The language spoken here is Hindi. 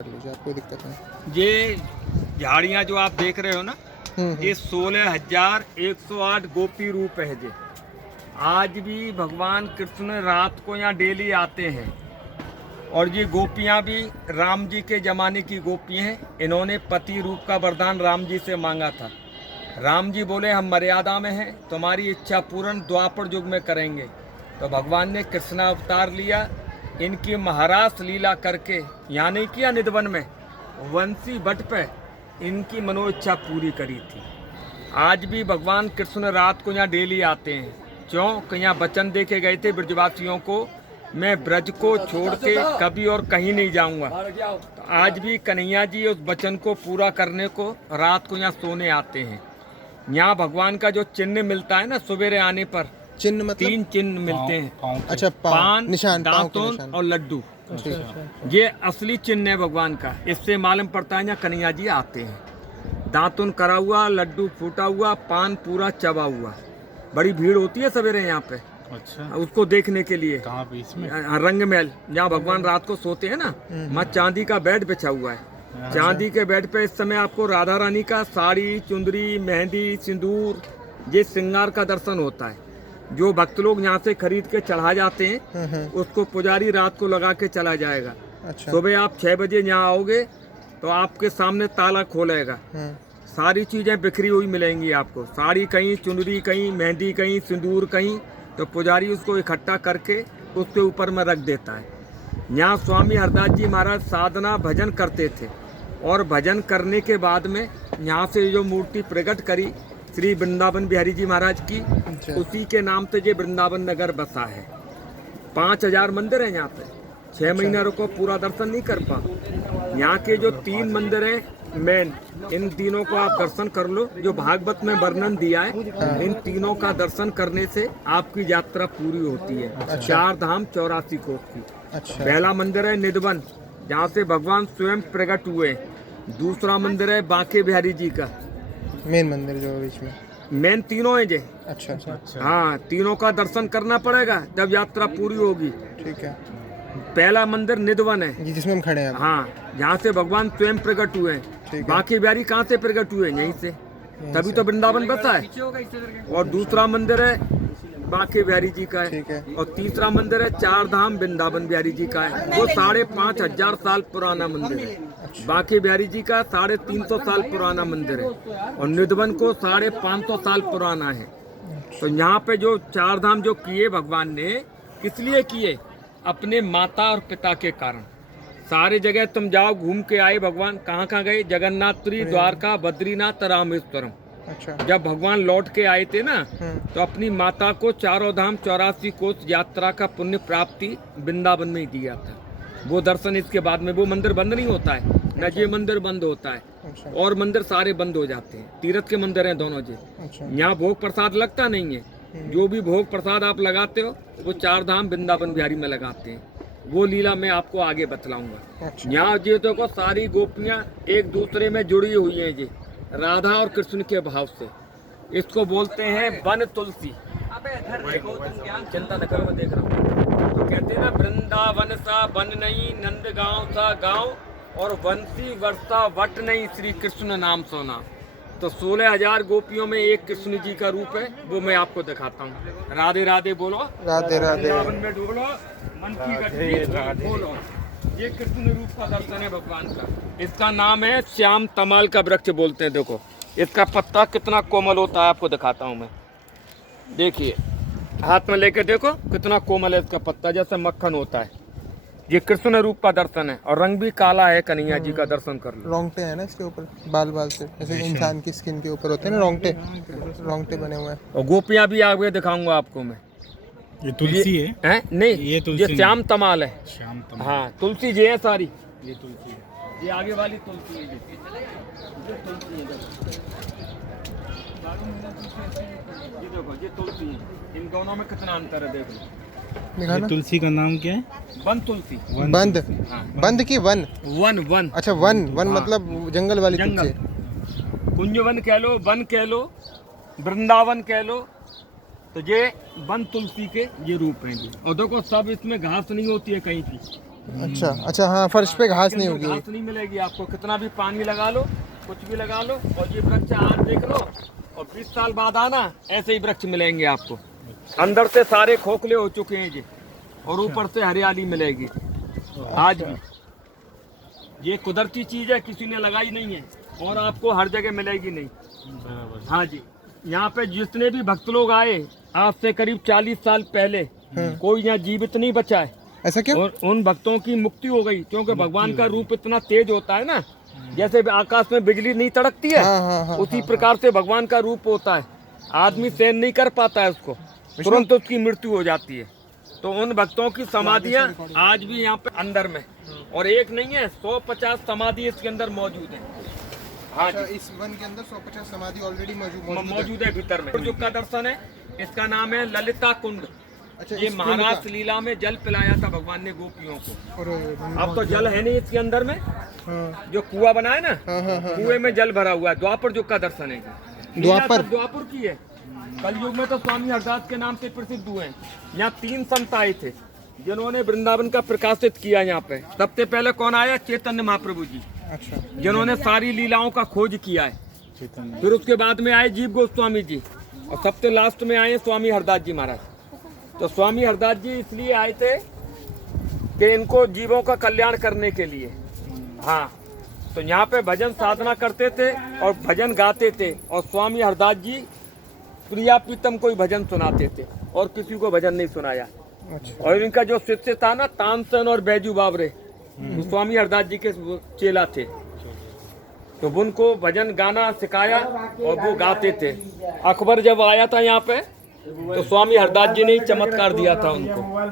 कोई दिक्कत नहीं। ये झाड़ियाँ जो आप देख रहे हो ना, ये 16,108 गोपी रूप है। जे आज भी भगवान कृष्ण रात को यहाँ डेली आते हैं और ये गोपियाँ भी राम जी के ज़माने की गोपी हैं। इन्होंने पति रूप का वरदान राम जी से मांगा था। राम जी बोले हम मर्यादा में हैं, तुम्हारी इच्छा पूर्ण द्वापर युग में करेंगे। तो भगवान ने कृष्ण अवतार लिया, इनकी महारास लीला करके यहाँ नहीं किया, निधवन में वंशी बट पे इनकी मनोइच्छा पूरी करी थी। आज भी भगवान कृष्ण रात को यहाँ डेली आते हैं। क्यों? कि यहाँ वचन दे के गए थे ब्रजवासियों को, मैं ब्रज को छोड़ के कभी और कहीं नहीं जाऊंगा। तो आज भी कन्हैया जी उस वचन को पूरा करने को रात को यहाँ सोने आते हैं। यहाँ भगवान का जो चिन्ह मिलता है ना, सवेरे आने पर चिन्ह मतलब 3 चिन्ह मिलते हैं। अच्छा, पान, निशान, दातुन और लड्डू। ये असली चिन्ह है भगवान का। इससे मालूम पड़ता है यहाँ कन्हैया जी आते हैं। दातुन करा हुआ, लड्डू फूटा हुआ, पान पूरा चबा हुआ। बड़ी भीड़ होती है सवेरे यहाँ पे। अच्छा, उसको देखने के लिए। कहाँ पे? इसमें रंग महल, जहाँ भगवान रात को सोते हैं ना, वहाँ चांदी का बेड बिछा हुआ है। चांदी के बेड पे इस समय आपको राधा रानी का साड़ी, चुंदरी, मेहंदी, सिंदूर, ये श्रृंगार का दर्शन होता है। जो भक्त लोग यहाँ से खरीद के चढ़ा जाते हैं, उसको पुजारी रात को लगा के चला जाएगा। अच्छा। सुबह आप 6 बजे यहाँ आओगे तो आपके सामने ताला खोलेगा। सारी चीजें बिखरी हुई मिलेंगी आपको। साड़ी कहीं, चुनरी कहीं, मेहंदी कहीं, सिंदूर कहीं। तो पुजारी उसको इकट्ठा करके उसके ऊपर में रख देता है। यहाँ स्वामी हरदास जी महाराज साधना भजन करते थे और भजन करने के बाद में यहाँ से जो मूर्ति प्रकट करी श्री वृंदावन बिहारी जी महाराज की, उसी के नाम से ये वृंदावन नगर बसा है। 5000 मंदिर है यहाँ पे। 6 महीने रुको, पूरा दर्शन नहीं कर पा। यहाँ के जो 3 मंदिर हैं मेन, इन तीनों को आप दर्शन कर लो। जो भागवत में वर्णन दिया है, इन तीनों का दर्शन करने से आपकी यात्रा पूरी होती है। 4 धाम 84 कोस की। अच्छा। पहला मंदिर है निधवन, जहाँ से भगवान स्वयं प्रकट हुए। दूसरा मंदिर है बांके बिहारी जी का, मेन मंदिर जो बीच में। मेन तीनों है जे। अच्छा अच्छा, हाँ, तीनों का दर्शन करना पड़ेगा तब यात्रा पूरी होगी। ठीक है। पहला मंदिर निधवन है, ये जिसमें हम खड़े हैं। हाँ, जहाँ से भगवान स्वयं प्रकट हुए हैं। बांके बिहारी कहाँ से प्रकट हुए? यहीं से, तभी तो वृंदावन बसा है। और दूसरा मंदिर है बांके बिहारी जी का है। और तीसरा मंदिर है 4 धाम वृंदावन बिहारी जी का है। वो 5,500 साल पुराना मंदिर है। बांके बिहारी जी का 350 साल पुराना मंदिर है और निधवन को 550 साल पुराना है। तो यहाँ पे जो 4 धाम जो किए भगवान ने, किस लिए किए? अपने माता और पिता के कारण। सारे जगह तुम जाओ, घूम के आए भगवान। कहाँ कहाँ गए? जगन्नाथपुरी, द्वारका, बद्रीनाथ, रामेश्वरम। अच्छा। जब भगवान लौट के आए थे ना, तो अपनी माता को 4 धाम 84 कोस यात्रा का पुण्य प्राप्ति वृंदावन में ही दिया था। वो दर्शन इसके बाद में, वो मंदिर बंद नहीं होता है न, ये मंदिर बंद होता है। अच्छा। और मंदिर सारे बंद हो जाते हैं। तीर्थ के मंदिर हैं दोनों जी। अच्छा। यहाँ भोग प्रसाद लगता नहीं है। जो भी भोग प्रसाद आप लगाते हो वो 4 धाम वृंदावन बिहारी में लगाते हैं। वो लीला मैं आपको आगे बतलाऊंगा। अच्छा। यहाँ जी तो को सारी गोपियाँ एक दूसरे में जुड़ी हुई हैं जी, राधा और कृष्ण के भाव से। इसको बोलते हैं वन तुलसी। चिंता न करो, मैं देख रहा हूँ। तो कहते हैं ना, वृंदावन सा वन नहीं, नंद गांव सा गांव, और वंशी वर्षा वट नहीं, श्री कृष्ण नाम सोना। तो 16,000 गोपियों में एक कृष्ण जी का रूप है, वो मैं आपको दिखाता हूँ। राधे राधे बोलो, राधे राधे। वृंदावन में डूबलो, मन की गति बोलो। ये कृष्ण रूप का दर्शन है भगवान का। इसका नाम है श्याम तमाल का वृक्ष बोलते हैं। देखो इसका पत्ता कितना कोमल होता है, आपको दिखाता हूँ मैं। देखिए, हाथ में लेके देखो कितना कोमल है इसका पत्ता, जैसे मक्खन होता है। ये कृष्ण रूप का दर्शन है और रंग भी काला है। कन्हैया जी का दर्शन कर लो। रोंगटे हैं ना इसके ऊपर, बाल बाल से, जैसे इंसान की स्किन के ऊपर होते हैं ना रोंगटे, रोंगटे बने हुए हैं। और गोपियाँ भी आगे दिखाऊंगा आपको मैं। ये तुलसी है? नहीं, ये तुलसी, ये श्याम तमाल है। श्याम तमाल। हाँ, तुलसी जी है सारी। ये तुलसी है। ये आगे वाली तुलसी है। ये तुलसी है। ये देखो, ये तुलसी है। इन दोनों में कितना अंतर है देख लो। दिखाना। तुलसी का नाम क्या है? वन तुलसी। बंद। हाँ, बंद की वन। वन। अच्छा, वन वन हाँ। मतलब जंगल वाली जंगल, तुलसी। कुंज वन कह लो, वन कह लो, वृंदावन कह लो। तो ये वन तुलसी के ये रूप हैं जी। और देखो सब इसमें घास नहीं होती है कहीं की, अच्छा अच्छा, हाँ फर्श पे घास नहीं होगी। घास नहीं मिलेगी आपको, कितना भी पानी लगा लो, कुछ भी लगा लो। और ये वृक्ष आज देख लो और 20 साल बाद आना, ऐसे ही वृक्ष मिलेंगे आपको। अंदर से सारे खोखले हो चुके हैं जी, और ऊपर से हरियाली मिलेगी आज भी। ये कुदरती चीज है, किसी ने लगाई नहीं है और आपको हर जगह मिलेगी नहीं। हाँ जी, यहाँ पे जितने भी भक्त लोग आए आज से करीब 40 साल पहले, कोई यहाँ जीवित नहीं बचा है। ऐसा क्यों? और उन भक्तों की मुक्ति हो गई, क्योंकि भगवान का रूप इतना तेज होता है ना, जैसे आकाश में बिजली नहीं तड़कती है, उसी प्रकार से भगवान का रूप होता है। आदमी सहन नहीं कर पाता है उसको, तुरंत उसकी मृत्यु हो जाती है। तो उन भक्तों की समाधियां आज भी यहाँ पे अंदर में, और एक नहीं है 150 समाधि इसके अंदर मौजूद है। हाँ जी, इस वन के अंदर 150 समाधि ऑलरेडी मौजूद है भीतर में। जो का दर्शन है, इसका नाम है ललिता कुंड। अच्छा, ये महाराज लीला में जल पिलाया था भगवान ने गोपियों को। अब तो जल है नहीं इसके अंदर में, जो कुआं बना है ना, कुएं में जल भरा हुआ है। द्वापर युग का दर्शन है, द्वापर की है। कलयुग में तो स्वामी हरदास के नाम से प्रसिद्ध हुए हैं। यहाँ 3 संत आए थे जिन्होंने वृंदावन का प्रकाशित किया। यहाँ पे सबसे पहले कौन आया? चैतन्य महाप्रभु जी। अच्छा। जिन्होंने सारी लीलाओं का खोज किया है। फिर उसके बाद में आए जीव गोस्वामी जी, और सबसे लास्ट में आए स्वामी हरदास जी महाराज। तो स्वामी हरदास जी इसलिए आए थे कि इनको जीवों का कल्याण करने के लिए। हाँ, तो यहाँ पे भजन साधना करते थे और भजन गाते थे, और स्वामी हरदास जी प्रिया प्रीतम कोई भजन सुनाते थे और किसी को भजन नहीं सुनाया। अच्छा। और इनका जो शिष्य था ना, तानसेन और बैजू बावरे, वो स्वामी हरदास जी के चेला थे। तो उनको भजन गाना सिखाया और वो गाते थे। अकबर जब आया था यहाँ पे, तो स्वामी हरदास जी ने ही चमत्कार दिया था उनको।